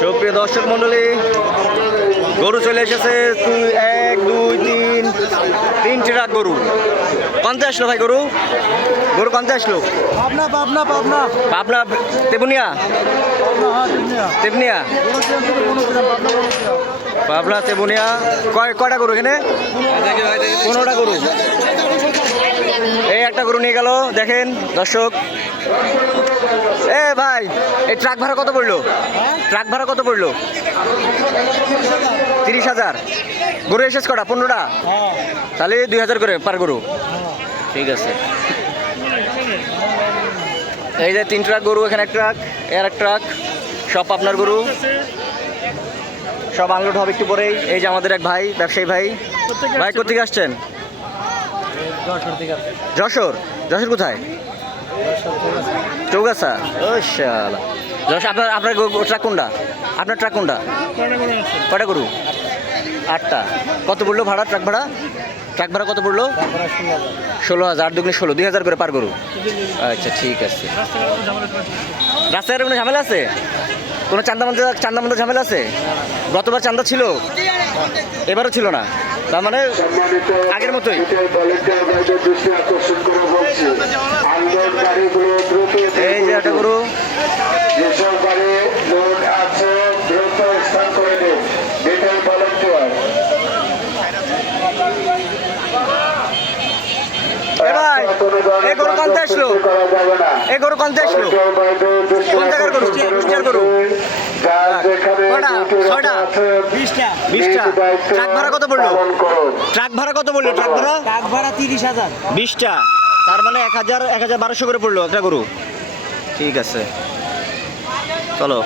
সুপ্রিয় দর্শক মন্ডলী, গরু চলে এসেছে 1 2 3 3 ট্রাক গরু। কনতে আসলো ভাই গরু? গরু কনতে আসলো? পাবনা পাবনা পাবনা পাবনা তেবুনিয়া তেবনিয়া পাবনা তেবুনিয়া। কয়টা গরু এখানে? 15টা গরু। এই একটা গরু নিয়ে গেল, দেখেন দর্শক। এ ভাই, এই ট্রাক ভাড়া কত পড়লো? ট্রাক ভাড়া কত পড়লো? 30,000। গরু এসেছ কটা? 15টা। তাহলে 2,000 করে পার গরু। ঠিক আছে। এই যে 3 ট্রাক গরু, এখানে এক ট্রাক, এর এক ট্রাক, সব আপনার গরু, সব আনলোড হবে একটু পরেই। এই যে আমাদের এক ভাই, ব্যবসায়ী ভাই। ভাই কোথেকে আসছেন? যশোর। যশোর কোথায়? চৌগাছা। ও শালা, যশোর। আপনার ট্রাক কোনটা? আপনার ট্রাক কোনটা? কয়টা গরু? 8টা। কত পড়লো ভাড়া? ট্রাক ভাড়া? ট্রাক ভাড়া কত পড়লো? 16,000। 8 দুগুণে 16, 2,000 করে পার গরু। আচ্ছা ঠিক আছে। রাস্তায় কোনো ঝামেলা আছে? কোনো চান্দা ঝামেলা আছে? গতবার চান্দা ছিল, এবারও ছিল না, তার মানে আগের মতোই। এই যে একটা গরু। এই গরু কনতে আসলো? এই গরু কনতে আসলো? কোন জায়গার গরু? কুষ্টিয়ার গরু। কটা? 6টা? 20টা। ট্রাক ভাড়া কত পড়লো? ট্রাক ভাড়া কত পড়লো? ট্রাক ভাড়া 30,000। 20টা, তার মানে 1,000 1,1200 করে পড়লো একটা গরু। ঠিক আছে, চলো।